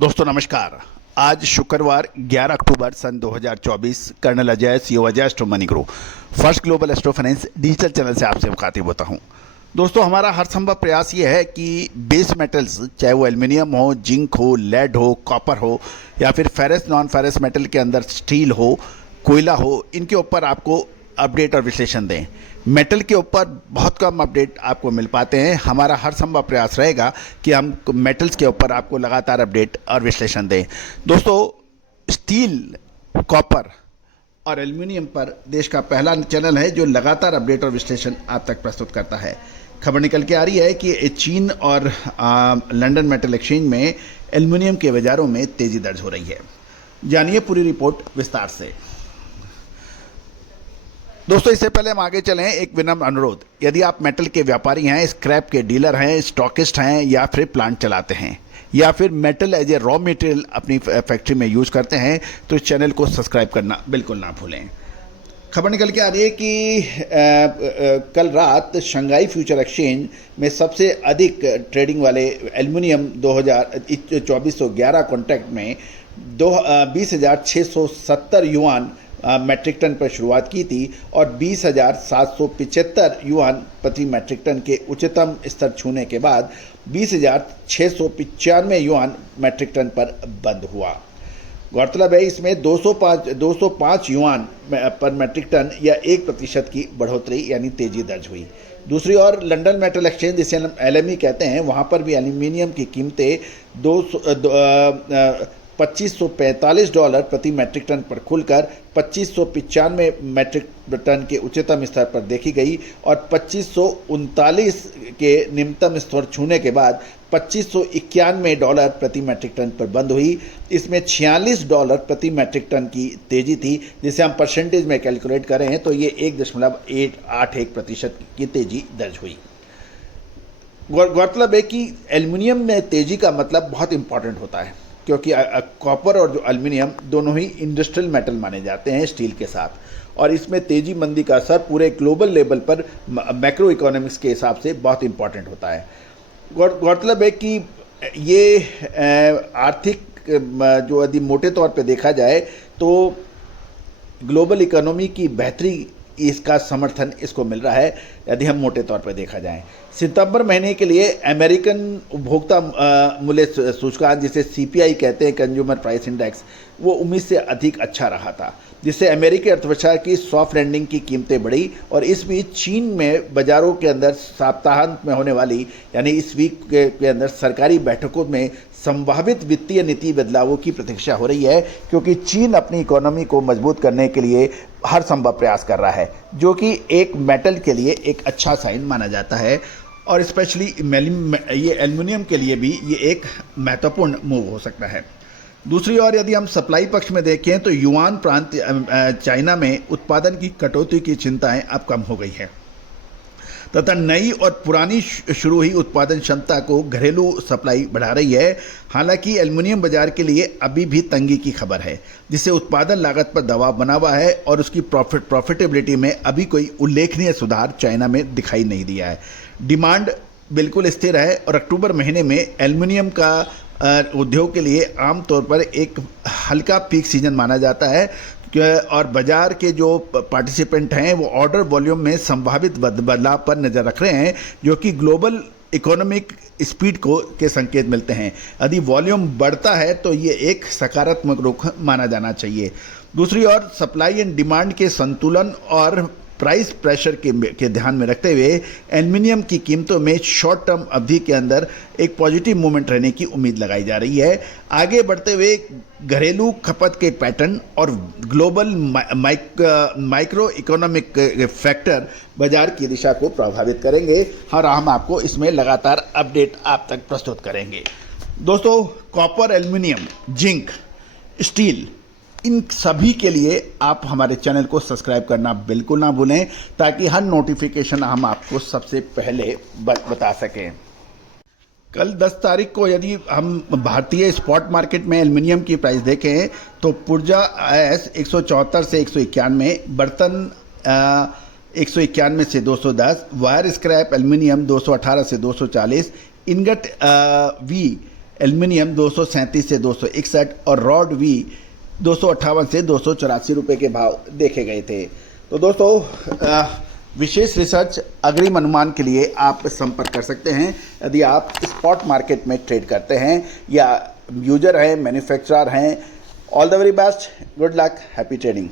दोस्तों नमस्कार। आज शुक्रवार 11 अक्टूबर सन 2024 colonel Ajay CO Ajay Astro Money Group first global Astro Finance digital channel से आपसे मुखातिब होता हूं। दोस्तों हमारा हर संभव प्रयास ये है कि बेस मेटल्स चाहे वो एल्युमिनियम हो, जिंक हो, लेड हो, कॉपर हो या फिर फेरस नॉन फेरस मेटल के अंदर स्टील हो, कोयला हो, इनके ऊपर आपको अपडेट और विश्लेषण दें। मेटल के ऊपर बहुत कम अपडेट आपको मिल पाते हैं। हमारा हर संभव प्रयास रहेगा कि हम मेटल्स के ऊपर आपको लगातार अपडेट और विश्लेषण दें। दोस्तों स्टील, कॉपर और एल्युमिनियम पर देश का पहला चैनल है जो लगातार अपडेट और विश्लेषण आप तक प्रस्तुत करता है। खबर निकल के आ रही है कि चीन और लंदन मेटल एक्सचेंज में एल्युमिनियम के बाजारों में तेजी दर्ज हो रही है। जानिए पूरी रिपोर्ट विस्तार से। दोस्तों इससे पहले हम आगे चलें, एक विनम्र अनुरोध, यदि आप मेटल के व्यापारी हैं, स्क्रैप के डीलर हैं, स्टॉकिस्ट हैं या फिर प्लांट चलाते हैं या फिर metal as a raw material अपनी फैक्ट्री में यूज़ करते हैं तो इस चैनल को सब्सक्राइब करना बिल्कुल ना भूलें। खबर निकल के आ रही है कि कल रात शंघाई फ्यूचर एक्सचेंज में सबसे अधिक ट्रेडिंग वाले एल्युमिनियम 2411 कॉन्ट्रैक्ट में 20,670 युआन मैट्रिक टन पर शुरुआत की थी और 20,775 युआन प्रति मैट्रिक टन के उच्चतम स्तर छूने के बाद 20,695 युआन मैट्रिक टन पर बंद हुआ। गौरतलब है इसमें 205 युआन पर मैट्रिक टन या 1% की बढ़ोतरी यानी तेजी दर्ज हुई। दूसरी ओर लंदन मेटल एक्सचेंज जिसे हम LME कहते हैं, वहाँ पर भी एल्युमिनियम की कीमतें $2545 प्रति मैट्रिक टन पर खुलकर 2595 मैट्रिक टन के उच्चतम स्तर पर देखी गई और 2539 के निम्नतम स्तर छूने के बाद $2591 प्रति मैट्रिक टन पर बंद हुई। इसमें $46 प्रति मैट्रिक टन की तेजी थी, जिसे हम परसेंटेज में कैलकुलेट करें तो ये 1.81% की तेजी दर्ज हुई। गौरतलब है कि एल्युमिनियम में तेजी का मतलब बहुत इंपॉर्टेंट होता है क्योंकि कॉपर और जो एल्युमिनियम दोनों ही इंडस्ट्रियल मेटल माने जाते हैं स्टील के साथ, और इसमें तेजी मंदी का असर पूरे ग्लोबल लेवल पर मैक्रो इकोनॉमिक्स के हिसाब से बहुत इंपॉर्टेंट होता है। गौरतलब है कि ये आर्थिक जो यदि मोटे तौर पे देखा जाए तो ग्लोबल इकोनॉमी की बेहतरी इसका समर्थन इसको मिल रहा है यदि हम मोटे तौर पर देखा जाए। सितंबर महीने के लिए अमेरिकन उपभोक्ता मूल्य सूचकांक जिसे CPI कहते हैं, कंज्यूमर प्राइस इंडेक्स, वो उम्मीद से अधिक अच्छा रहा था, जिससे अमेरिकी अर्थव्यवस्था की सॉफ्ट लैंडिंग की कीमतें बढ़ी। और इस बीच चीन में बाजारों के अंदर सप्ताहांत में होने वाली यानी इस वीक के अंदर सरकारी बैठकों में संभावित वित्तीय नीति बदलावों की प्रतीक्षा हो रही है, क्योंकि चीन अपनी इकोनॉमी को मजबूत करने के लिए हर संभव प्रयास कर रहा है, जो कि एक मेटल के लिए एक अच्छा साइन माना जाता है और स्पेशली ये एल्युमिनियम के लिए भी ये एक महत्वपूर्ण मूव हो सकता है। दूसरी ओर यदि हम सप्लाई पक्ष में देखें तो युआन प्रांत चाइना में उत्पादन की कटौती की चिंताएं अब कम हो गई है तथा नई और पुरानी शुरू हुई उत्पादन क्षमता को घरेलू सप्लाई बढ़ा रही है। हालांकि एल्युमिनियम बाजार के लिए अभी भी तंगी की खबर है, जिससे उत्पादन लागत पर दबाव बना हुआ है और उसकी प्रॉफिटेबिलिटी में अभी कोई उल्लेखनीय सुधार चाइना में दिखाई नहीं दिया है। डिमांड बिल्कुल स्थिर है और अक्टूबर महीने में एल्युमिनियम का उद्योग के लिए आमतौर पर एक हल्का पीक सीजन माना जाता है और बाजार के जो पार्टिसिपेंट हैं वो ऑर्डर वॉल्यूम में संभावित बदलाव पर नज़र रख रहे हैं, जो कि ग्लोबल इकोनॉमिक स्पीड के संकेत मिलते हैं। यदि वॉल्यूम बढ़ता है तो ये एक सकारात्मक रुख माना जाना चाहिए। दूसरी ओर सप्लाई एंड डिमांड के संतुलन और प्राइस प्रेशर के ध्यान में रखते हुए एल्युमिनियम की कीमतों में शॉर्ट टर्म अवधि के अंदर एक पॉजिटिव मूवमेंट रहने की उम्मीद लगाई जा रही है। आगे बढ़ते हुए घरेलू खपत के पैटर्न और ग्लोबल माइक्रो इकोनॉमिक फैक्टर बाजार की दिशा को प्रभावित करेंगे और हम आपको इसमें लगातार अपडेट आप तक प्रस्तुत करेंगे। दोस्तों कॉपर, एल्युमिनियम, जिंक, स्टील, इन सभी के लिए आप हमारे चैनल को सब्सक्राइब करना बिल्कुल ना भूलें, ताकि हर नोटिफिकेशन हम आपको सबसे पहले बता सकें। कल 10 तारीख को यदि हम भारतीय स्पॉट मार्केट में एल्युमिनियम की प्राइस देखें तो पुर्जा IS 174 से 191, बर्तन 191 से 210, वायर स्क्रैप एल्युमिनियम 218 से 240, इनगट V एल्युमिनियम 237 से 261 और रॉड वी 258 से 284 रुपये के भाव देखे गए थे। तो दोस्तों विशेष रिसर्च अग्रिम अनुमान के लिए आप संपर्क कर सकते हैं यदि आप स्पॉट मार्केट में ट्रेड करते हैं या यूजर हैं, मैन्युफैक्चरर हैं। All the very best, good luck, happy trading.